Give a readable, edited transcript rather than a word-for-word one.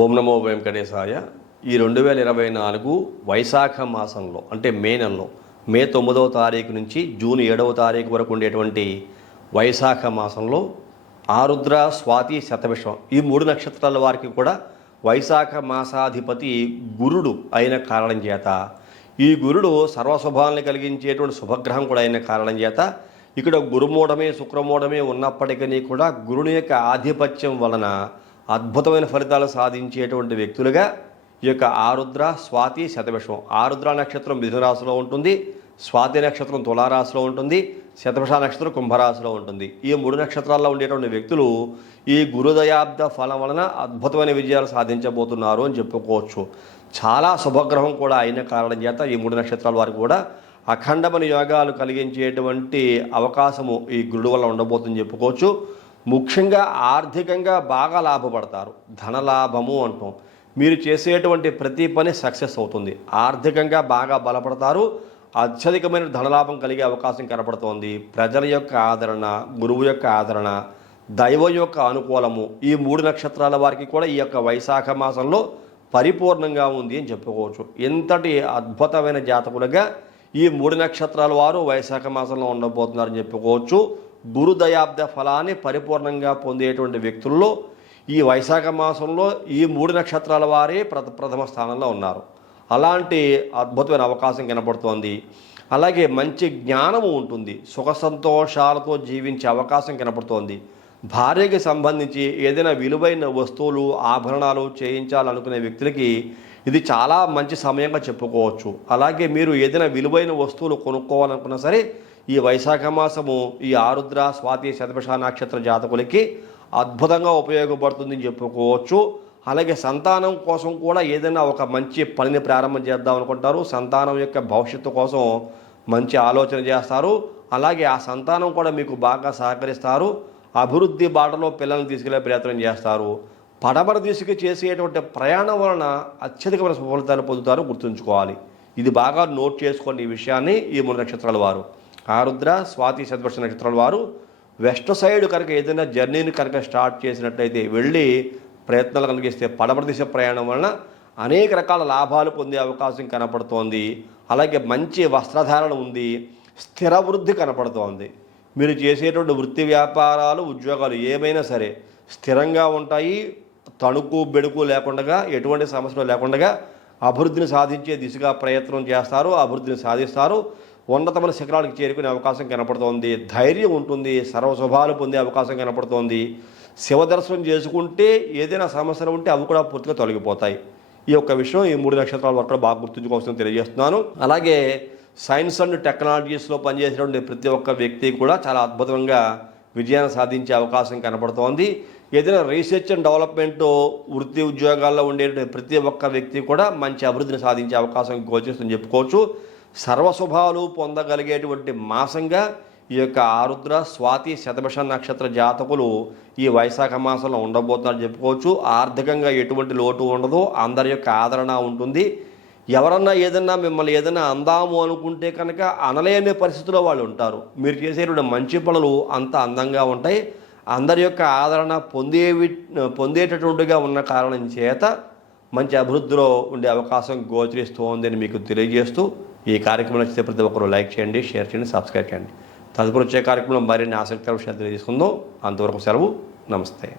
ఓం నమో వెంకటేశాయ. ఈ 2024 వైశాఖ మాసంలో అంటే మే నెలలో మే 9వ తారీఖు నుంచి జూన్ 7వ తారీఖు వరకు ఉండేటువంటి వైశాఖ మాసంలో ఆరుద్ర, స్వాతి, శతభిషం ఈ 3 నక్షత్రాల వారికి కూడా వైశాఖ మాసాధిపతి గురుడు అయిన కారణం చేత, ఈ గురుడు సర్వశుభాలను కలిగించేటువంటి శుభగ్రహం కూడా అయిన కారణం చేత ఇక్కడ గురుమూఢమే శుక్రమూఢమే ఉన్నప్పటికీ కూడా గురుని యొక్క ఆధిపత్యం వలన అద్భుతమైన ఫలితాలు సాధించేటువంటి వ్యక్తులుగా ఈ యొక్క ఆరుద్ర, స్వాతి, శతభిషం. ఆరుద్ర నక్షత్రం మిథున రాశిలో ఉంటుంది, స్వాతి నక్షత్రం తులారాశిలో ఉంటుంది, శతభిష నక్షత్రం కుంభరాశిలో ఉంటుంది. ఈ 3 నక్షత్రాల్లో ఉండేటువంటి వ్యక్తులు ఈ గురుదయాబ్ద ఫలం వలన అద్భుతమైన విజయాలు సాధించబోతున్నారు అని చెప్పుకోవచ్చు. చాలా శుభగ్రహం కూడా అయిన కారణం చేత ఈ 3 నక్షత్రాల వారికి కూడా అఖండమైన యోగాలు కలిగించేటువంటి అవకాశము ఈ గురుడు వల్ల ఉండబోతుందని చెప్పుకోవచ్చు. ముఖ్యంగా ఆర్థికంగా బాగా లాభపడతారు. ధనలాభము అంటాం. మీరు చేసేటువంటి ప్రతి పని సక్సెస్ అవుతుంది. ఆర్థికంగా బాగా బలపడతారు. అత్యధికమైన ధనలాభం కలిగే అవకాశం కనపడుతోంది. ప్రజల యొక్క ఆదరణ, గురువు యొక్క ఆదరణ, దైవం యొక్క అనుకూలము ఈ 3 నక్షత్రాల వారికి కూడా ఈ యొక్క వైశాఖ మాసంలో పరిపూర్ణంగా ఉంది అని చెప్పుకోవచ్చు. ఇంతటి అద్భుతమైన జాతకులుగా ఈ 3 నక్షత్రాల వారు వైశాఖ మాసంలో ఉండబోతున్నారని చెప్పుకోవచ్చు. గురుదయాబ్ద ఫలాన్ని పరిపూర్ణంగా పొందేటువంటి వ్యక్తుల్లో ఈ వైశాఖ మాసంలో ఈ 3 నక్షత్రాల వారే ప్రథమ స్థానంలో ఉన్నారు. అలాంటి అద్భుతమైన అవకాశం కనపడుతోంది. అలాగే మంచి జ్ఞానము ఉంటుంది. సుఖ సంతోషాలతో జీవించే అవకాశం కనపడుతోంది. భార్యకి సంబంధించి ఏదైనా విలువైన వస్తువులు, ఆభరణాలు చేయించాలనుకునే వ్యక్తులకి ఇది చాలా మంచి సమయంగా చెప్పుకోవచ్చు. అలాగే మీరు ఏదైనా విలువైన వస్తువులు కొనుక్కోవాలనుకున్నా సరే ఈ వైశాఖ మాసము ఈ ఆరుద్ర, స్వాతి, శతభిష నక్షత్ర జాతకులకి అద్భుతంగా ఉపయోగపడుతుందని చెప్పుకోవచ్చు. అలాగే సంతానం కోసం కూడా ఏదైనా ఒక మంచి పనిని ప్రారంభం చేద్దాం అనుకుంటారు. సంతానం యొక్క భవిష్యత్తు కోసం మంచి ఆలోచన చేస్తారు. అలాగే ఆ సంతానం కూడా మీకు బాగా సహకరిస్తారు. అభివృద్ధి బాటలో పిల్లల్ని తీసుకెళ్లే ప్రయత్నం చేస్తారు. పడమర దిశకి చేసేటువంటి ప్రయాణం వలన అత్యధికమైన ఫలితాలు పొందుతారు. గుర్తుంచుకోవాలి. ఇది బాగా నోట్ చేసుకోండి ఈ విషయాన్ని. ఈ 3 నక్షత్రాల వారు ఆరుద్ర, స్వాతి, శతభిష నక్షత్రాల వారు వెస్ట్ సైడ్ కనుక ఏదైనా జర్నీని కనుక స్టార్ట్ చేసినట్లయితే వెళ్ళి ప్రయత్నాలు కలిగిస్తే పడమర దిశ ప్రయాణం వలన అనేక రకాల లాభాలు పొందే అవకాశం కనపడుతోంది. అలాగే మంచి వస్త్రధారణ ఉంది. స్థిర వృద్ధి కనపడుతోంది. మీరు చేసేటువంటి వృత్తి వ్యాపారాలు, ఉద్యోగాలు ఏమైనా సరే స్థిరంగా ఉంటాయి. తణుకు బెడుకు లేకుండా, ఎటువంటి సమస్యలు లేకుండా అభివృద్ధిని సాధించే దిశగా ప్రయత్నం చేస్తారు. అభివృద్ధిని సాధిస్తారు. ఉన్నతమైన శిఖరానికి చేరుకునే అవకాశం కనపడుతోంది. ధైర్యం ఉంటుంది. సర్వశుభాలు పొందే అవకాశం కనపడుతోంది. శివదర్శనం చేసుకుంటే ఏదైనా సమస్యలు ఉంటే అవి కూడా పూర్తిగా తొలగిపోతాయి. ఈ యొక్క విషయం ఈ 3 నక్షత్రాల వరకు బాగా గుర్తుంచుకోవాల్సిన తెలియజేస్తున్నాను. అలాగే సైన్స్ అండ్ టెక్నాలజీస్లో పనిచేసేటువంటి ప్రతి ఒక్క వ్యక్తి కూడా చాలా అద్భుతంగా విజయాన్ని సాధించే అవకాశం కనపడుతోంది. ఏదైనా రీసెర్చ్ అండ్ డెవలప్మెంట్ వృత్తి ఉద్యోగాల్లో ఉండే ప్రతి ఒక్క వ్యక్తి కూడా మంచి అభివృద్ధిని సాధించే అవకాశం గోచరిస్తుందని చెప్పుకోవచ్చు. సర్వశుభాలు పొందగలిగేటువంటి మాసంగా ఈ యొక్క ఆరుద్ర, స్వాతి, శతభిష నక్షత్ర జాతకులు ఈ వైశాఖ మాసంలో ఉండబోతున్నారని చెప్పుకోవచ్చు. ఆర్థికంగా ఎటువంటి లోటు ఉండదు. అందరి యొక్క ఆదరణ ఉంటుంది. ఎవరన్నా ఏదన్నా మిమ్మల్ని ఏదైనా అందాము అనుకుంటే కనుక అనలేని పరిస్థితిలో వాళ్ళు ఉంటారు. మీరు చేసేటువంటి మంచి పనులు అంత అందంగా ఉంటాయి. అందరి యొక్క ఆదరణ పొందేటటువంటిగా ఉన్న కారణం చేత మంచి అభివృద్ధిలో ఉండే అవకాశం గోచరిస్తోందని మీకు తెలియజేస్తూ ఈ కార్యక్రమం నచ్చితే ప్రతి ఒక్కరు లైక్ చేయండి, షేర్ చేయండి, సబ్స్క్రైబ్ చేయండి. తదుపరి వచ్చే కార్యక్రమంలో మరిన్ని ఆసక్తికర విషయాలు తెలియజేసుకుందాం. అంతవరకు సెలవు. నమస్తే.